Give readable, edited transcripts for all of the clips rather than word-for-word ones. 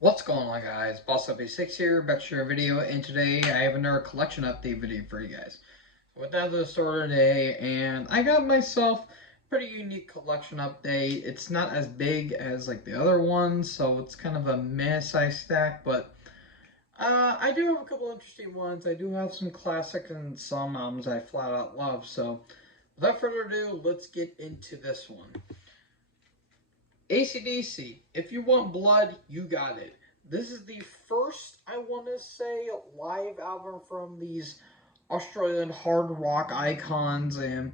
What's going on, guys? BossUp86 here, back to your video, and today I have another collection update video for you guys. Went down to the store today, and I got myself a pretty unique collection update. It's not as big as like the other ones, so it's kind of a meh-sized stack, but I do have a couple interesting ones. I do have some classics and some albums I flat out love, so without further ado, let's get into this one. AC/DC, If You Want Blood, You Got It. This is the first, I want to say, live album from these Australian hard rock icons. And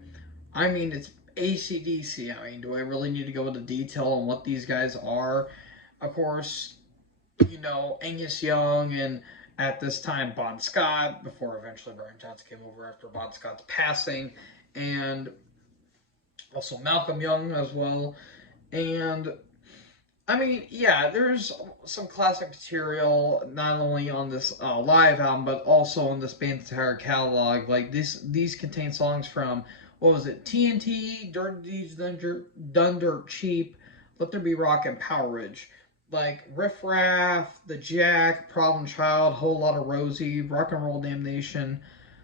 I mean, it's AC/DC. I mean, do I really need to go into detail on what these guys are? Of course, Angus Young and at this time Bon Scott, before eventually Brian Johnson came over after Bon Scott's passing, and also Malcolm Young as well. And I mean, yeah, there's some classic material not only on this live album, but also on this band's entire catalog. Like these contain songs from what was it, TNT, Dirt Deeds Done Dirt Cheap, Let There Be Rock, and Power Ridge. Like Riff Raff, The Jack, Problem Child, Whole Lot of Rosie, Rock and Roll Damnation,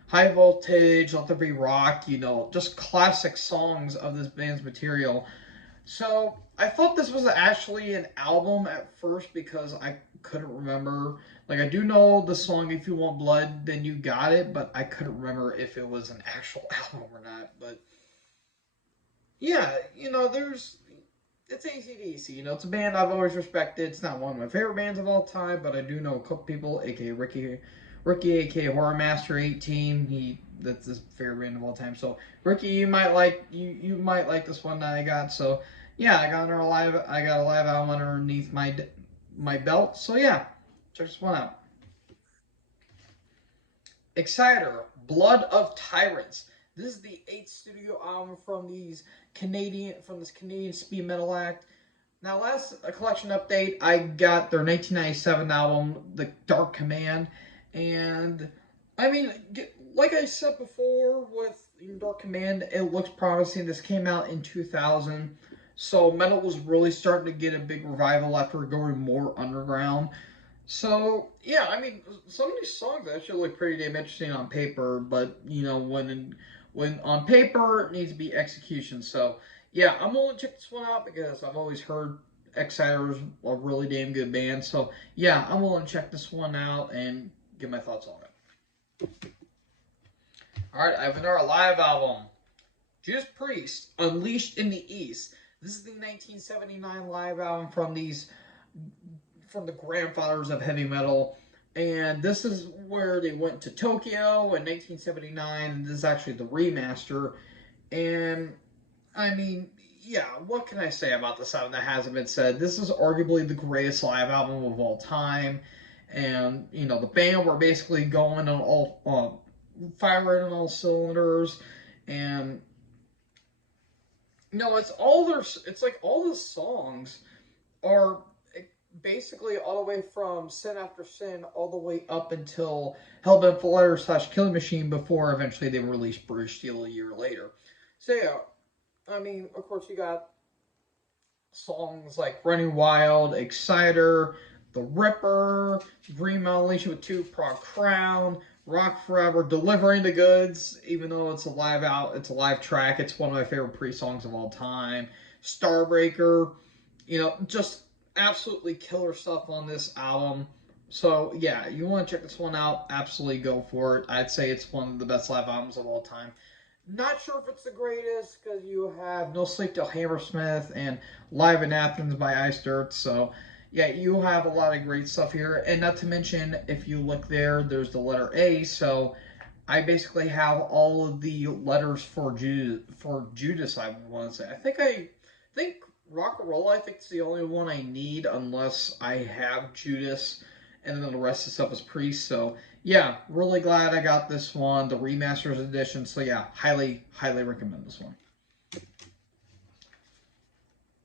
High Voltage, Let There Be Rock. Just classic songs of this band's material. So I thought this was actually an album at first because I couldn't remember. Like I do know the song "If You Want Blood, Then You Got It," but I couldn't remember if it was an actual album or not. But yeah, there's it's AC/DC. It's a band I've always respected. It's not one of my favorite bands of all time, but I do know a couple people, aka Ricky, aka Horror Master 18. That's his favorite band of all time. So Ricky, you might like this one that I got. So yeah, I got a live album underneath my belt. So yeah, check this one out. Exciter, Blood of Tyrants. This is the eighth studio album from this Canadian speed metal act. Now, last collection update, I got their 1997 album, The Dark Command, and I mean, like I said before, with Dark Command, it looks promising. This came out in 2000, so metal was really starting to get a big revival after going more underground. So yeah, I mean, some of these songs actually look pretty damn interesting on paper, but when on paper it needs to be execution. So yeah, I'm gonna check this one out because I've always heard Exciter's a really damn good band. So yeah, I'm gonna check this one out and give my thoughts on it. All right, I have another live album, Judas Priest, Unleashed in the East. This is the 1979 live album from the grandfathers of heavy metal. And this is where they went to Tokyo in 1979. And this is actually the remaster. And I mean, yeah, what can I say about this album that hasn't been said? This is arguably the greatest live album of all time. And, the band were basically going on all, firing on all cylinders. And, it's like all the songs are basically all the way from Sin After Sin all the way up until Hellbent for Leather / Killing Machine before eventually they released British Steel a year later. So yeah, I mean, of course you got songs like Running Wild, Exciter, The Ripper, Dream Unleashed with Two Prog Crown, Rock Forever, Delivering the Goods, even though it's a live track, it's one of my favorite pre-songs of all time. Starbreaker, just absolutely killer stuff on this album. So yeah, you want to check this one out? Absolutely go for it. I'd say it's one of the best live albums of all time. Not sure if it's the greatest because you have No Sleep Till Hammersmith and Live in Athens by Icedirt. So yeah, you have a lot of great stuff here. And not to mention, if you look there, there's the letter A. So I basically have all of the letters for Judas. I want to say. I think Rock and Roll. I think it's the only one I need unless I have Judas, and then the rest of the stuff is Priest. So yeah, really glad I got this one, the remasters edition. So yeah, highly recommend this one.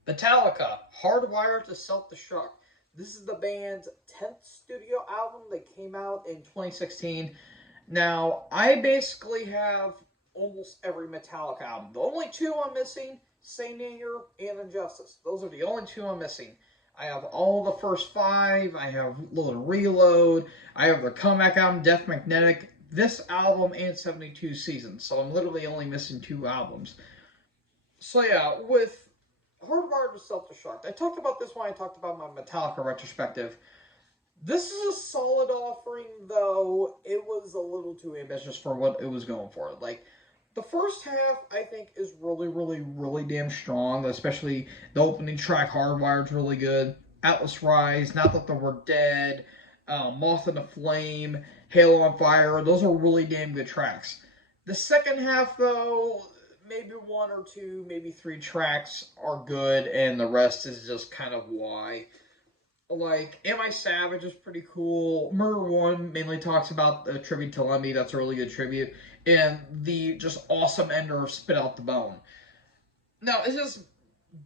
Metallica, Hardwired to Self Destruct. This is the band's 10th studio album. They came out in 2016. Now, I basically have almost every Metallica album. The only two I'm missing, Saint Anger and Injustice. Those are the only two I'm missing. I have all the first 5. I have Little Reload. I have the comeback album, Death Magnetic, this album, and 72 Seasons. So I'm literally only missing 2 albums. So yeah, with Hardwired to Self-Destruct, I talked about this when I talked about my Metallica retrospective. This is a solid offering, though it was a little too ambitious for what it was going for. Like, the first half, I think, is really, really, really damn strong, especially the opening track, Hardwired's really good. Atlas Rise, Not That We're Dead, Moth in the Flame, Halo on Fire, those are really damn good tracks. The second half, though, maybe 1 or 2, maybe 3 tracks are good, and the rest is just kind of why. Like, Am I Savage is pretty cool. Murder One mainly talks about the tribute to Lemmy. That's a really good tribute. And the just awesome ender of Spit Out the Bone. Now, is this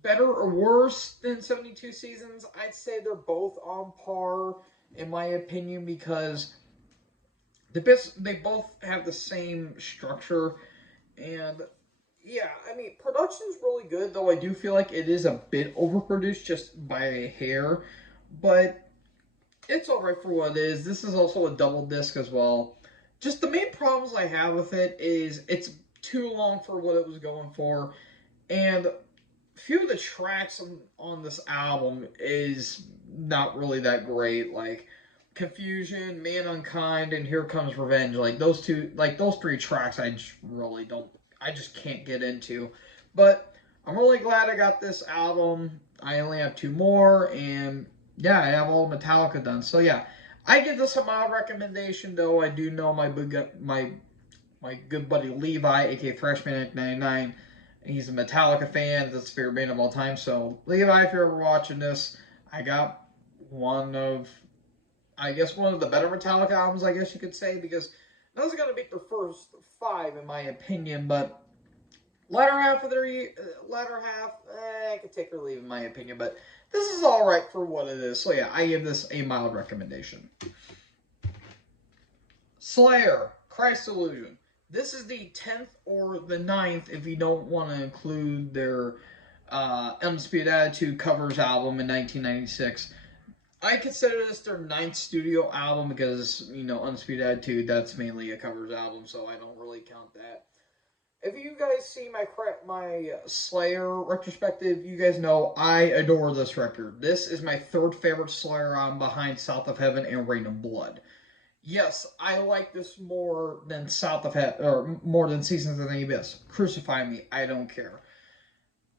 better or worse than 72 Seasons? I'd say they're both on par, in my opinion, because they both have the same structure. And, yeah, I mean, production's really good, though I do feel like it is a bit overproduced just by a hair. But it's alright for what it is. This is also a double disc as well. Just the main problems I have with it is it's too long for what it was going for. And a few of the tracks on this album is not really that great. Like Confusion, Man Unkind, and Here Comes Revenge. Like those 3 tracks I just can't get into. But I'm really glad I got this album. I only have 2 more, and yeah, I have all Metallica done. So yeah, I give this a mild recommendation, though I do know my good buddy Levi, aka Thrashmaniac99, he's a Metallica fan. That's his favorite band of all time. So Levi, if you're ever watching this, I got one of the better Metallica albums, I guess you could say, because those are gonna beat their first 5 in my opinion, but latter half, I could take or leave in my opinion, but this is alright for what it is. So yeah, I give this a mild recommendation. Slayer, Christ Illusion. This is the 10th or the 9th if you don't want to include their Undisputed Attitude covers album in 1996. I consider this their 9th studio album because, Undisputed Attitude, that's mainly a covers album, so I don't really count that. If you guys see my Slayer retrospective, you guys know I adore this record. This is my 3rd favorite Slayer album behind South of Heaven and Reign of Blood. Yes, I like this more than more than Seasons of the Abyss. Crucify me, I don't care.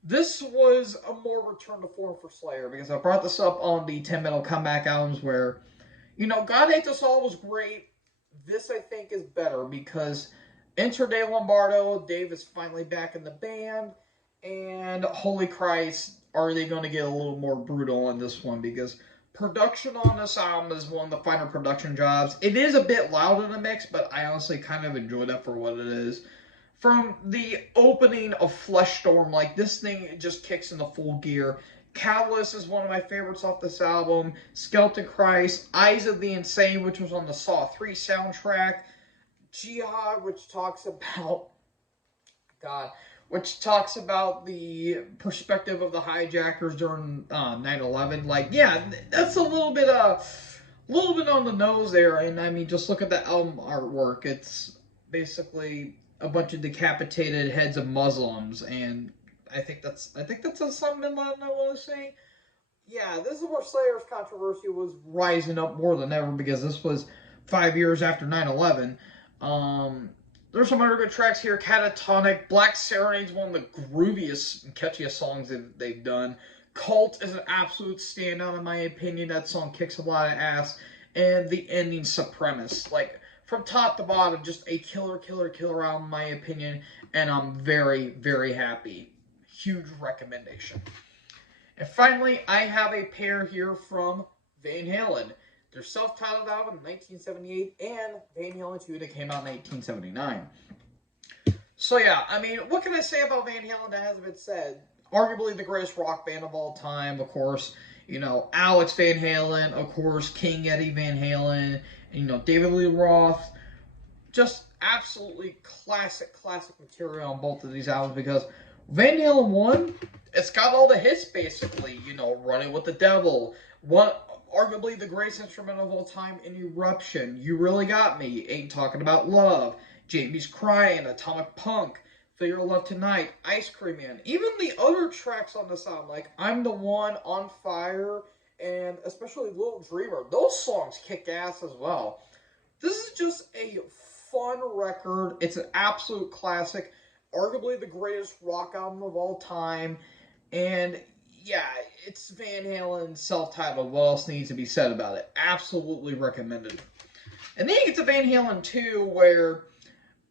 This was a more return to form for Slayer because I brought this up on the 10 Metal Comeback albums where, God Hates Us All was great. This, I think, is better because Enter Dave Lombardo, Dave is finally back in the band, and holy Christ, are they going to get a little more brutal on this one, because production on this album is one of the finer production jobs. It is a bit loud in the mix, but I honestly kind of enjoy that for what it is. From the opening of Fleshstorm, like, this thing just kicks into full gear. Catalyst is one of my favorites off this album. Skeleton Christ, Eyes of the Insane, which was on the Saw 3 soundtrack. Jihad, which talks about the perspective of the hijackers during 9/11. Like, yeah, that's a little bit on the nose there. And I mean, just look at the album artwork. It's basically a bunch of decapitated heads of Muslims, and I think that's something I want to say. Yeah, this is where Slayer's controversy was rising up more than ever because this was 5 years after 9/11. There's some other good tracks here. Catatonic, Black Serenade's one of the grooviest and catchiest songs they've done. Cult is an absolute standout in my opinion. That song kicks a lot of ass. And the ending, Supremacist. Like, from top to bottom, just a killer album in my opinion. And I'm very, very happy. Huge recommendation. And finally, I have a pair here from Van Halen. Their self-titled album in 1978 and Van Halen 2 that came out in 1979. So yeah, I mean, what can I say about Van Halen that hasn't been said? Arguably the greatest rock band of all time, of course. Alex Van Halen, of course, King Eddie Van Halen, and, David Lee Roth. Just absolutely classic material on both of these albums because Van Halen 1, it's got all the hits basically. You know, Running with the Devil, arguably the greatest instrumental of all time in Eruption, You Really Got Me, Ain't Talking About Love, Jamie's Crying, Atomic Punk, Feel Your Love Tonight, Ice Cream Man. Even the other tracks on this album, like I'm the One, On Fire, and especially Little Dreamer, those songs kick ass as well. This is just a fun record. It's an absolute classic, arguably the greatest rock album of all time. And yeah, it's Van Halen self-titled. What else needs to be said about it? Absolutely recommended. And then you get to Van Halen 2, where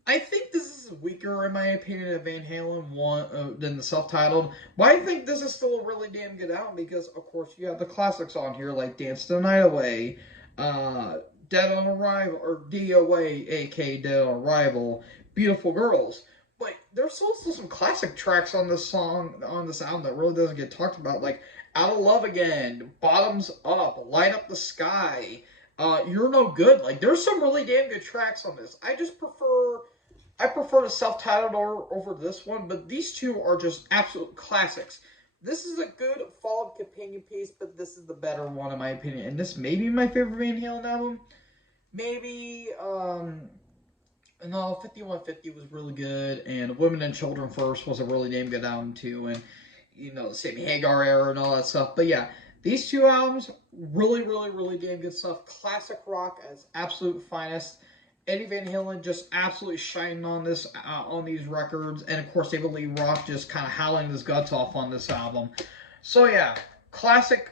I think this is weaker, in my opinion, than Van Halen 1 than the self-titled. But I think this is still a really damn good album because, of course, you have the classics on here like Dance the Night Away, uh, Dead on Arrival, or DOA, aka Dead on Arrival, Beautiful Girls. But there's also some classic tracks on this album that really doesn't get talked about, like Out of Love Again, Bottoms Up, Light Up the Sky, You're No Good. Like, there's some really damn good tracks on this. I prefer the self-titled over this one, but these two are just absolute classics. This is a good follow-up companion piece, but this is the better one in my opinion. And this may be my favorite Van Halen album. Maybe, no, 5150 was really good, and Women and Children First was a really damn good album too, and, you know, the Sammy Hagar era and all that stuff. But yeah, these two albums, really, really, really damn good stuff. Classic rock at its absolute finest. Eddie Van Halen just absolutely shining on on these records, and of course David Lee Roth just kind of howling his guts off on this album. So yeah, classic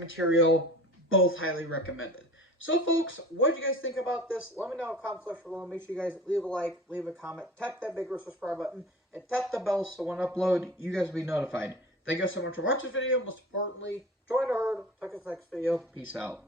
material, both highly recommended. So folks, what did you guys think about this? Let me know in the comment section below. Make sure you guys leave a like, leave a comment, tap that big red subscribe button, and tap the bell so when I upload, you guys will be notified. Thank you guys so much for watching this video. Most importantly, join the herd. Check us next video. Peace out.